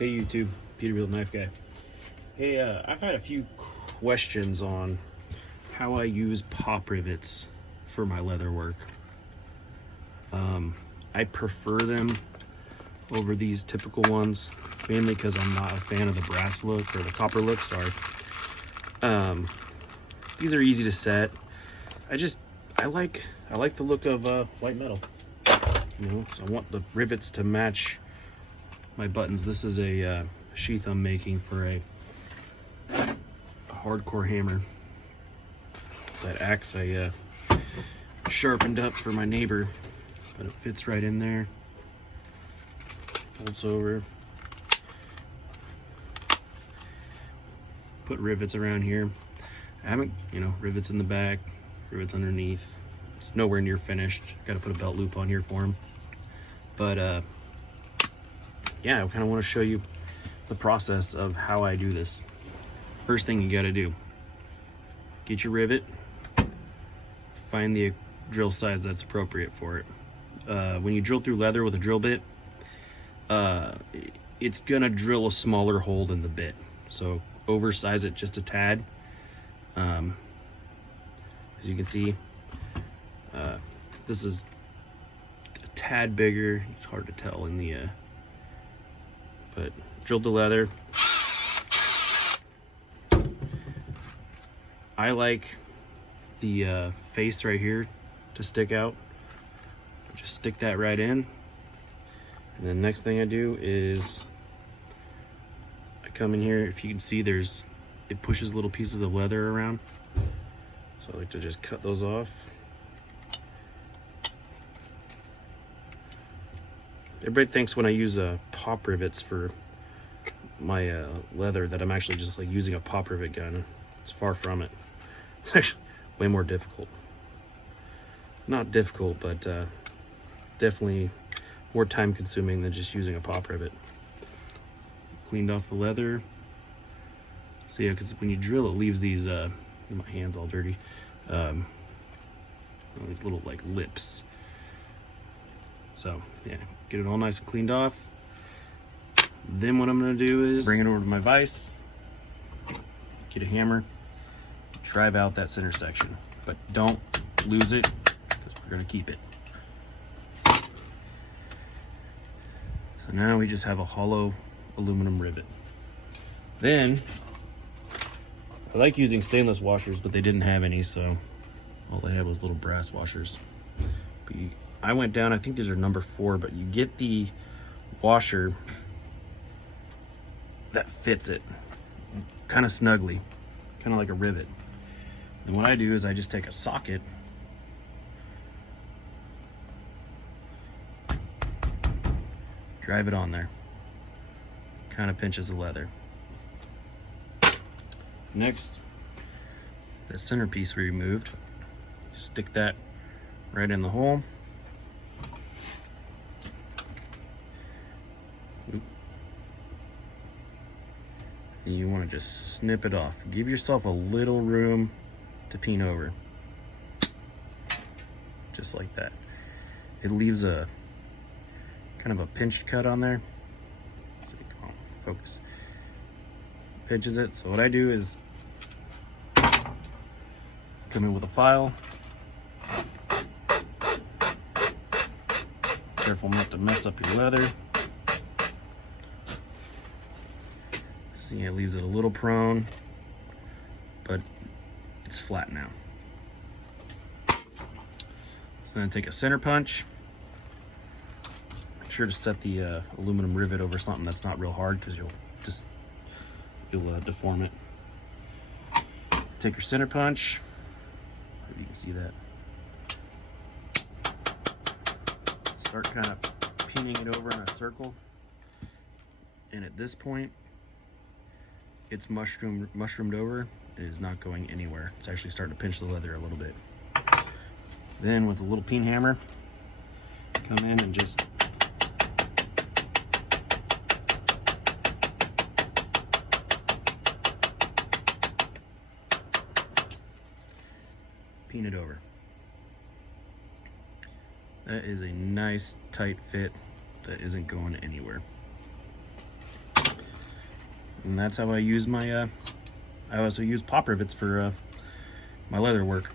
Hey YouTube, Peterbilt Knife Guy. Hey, I've had a few questions on how I use pop rivets for my leather work. I prefer them over these typical ones, mainly because I'm not a fan of the brass look, or the copper look, sorry. These are easy to set. I like the look of white metal. You know, so I want the rivets to match my buttons. This is a sheath I'm making for a hardcore hammer. That axe I sharpened up for my neighbor, but it fits right in there. Folds over. Put rivets around here. I haven't, rivets in the back, rivets underneath. It's nowhere near finished. Got to put a belt loop on here for them. But yeah, I kind of want to show you the process of how I do this. First thing you got to do, get your rivet, find the drill size that's appropriate for it. When you drill through leather with a drill bit, it's gonna drill a smaller hole in the bit, so oversize it just a tad. As you can see, this is a tad bigger. It's hard to tell in the but drilled the leather. I like the face right here to stick out. Just stick that right in. And then next thing I do is I come in here. If you can see, it pushes little pieces of leather around. So I like to just cut those off. Everybody thinks when I use pop rivets for my leather that I'm actually just like using a pop rivet gun. It's far from it. It's actually way more difficult. Not difficult, but definitely more time consuming than just using a pop rivet. Cleaned off the leather. So yeah, because when you drill it leaves these, my hand's all dirty, these little like lips. So yeah, get it all nice and cleaned off. Then what I'm gonna do is bring it over to my vise, get a hammer, drive out that center section, but don't lose it because we're gonna keep it. So now we just have a hollow aluminum rivet. Then I like using stainless washers, but they didn't have any, so all they had was little brass washers. But I went down, I think these are number 4, but you get the washer that fits it kind of snugly, kind of like a rivet. And what I do is I just take a socket, drive it on there, kind of pinches the leather. Next, the centerpiece we removed, stick that right in the hole. And you want to just snip it off. Give yourself a little room to peen over. Just like that. It leaves a kind of a pinched cut on there. So come on, focus. Pinches it. So what I do is come in with a file. Careful not to mess up your leather. See, it leaves it a little prone, but it's flat now. So then take a center punch. Make sure to set the aluminum rivet over something that's not real hard, because you'll deform it. Take your center punch. Hope you can see that. Start kind of pinning it over in a circle. And at this point, it's mushroomed over. It is not going anywhere. It's actually starting to pinch the leather a little bit. Then with a little peen hammer, come in and just peen it over. That is a nice tight fit that isn't going anywhere. And that's how I use my, I also use pop rivets for my leather work.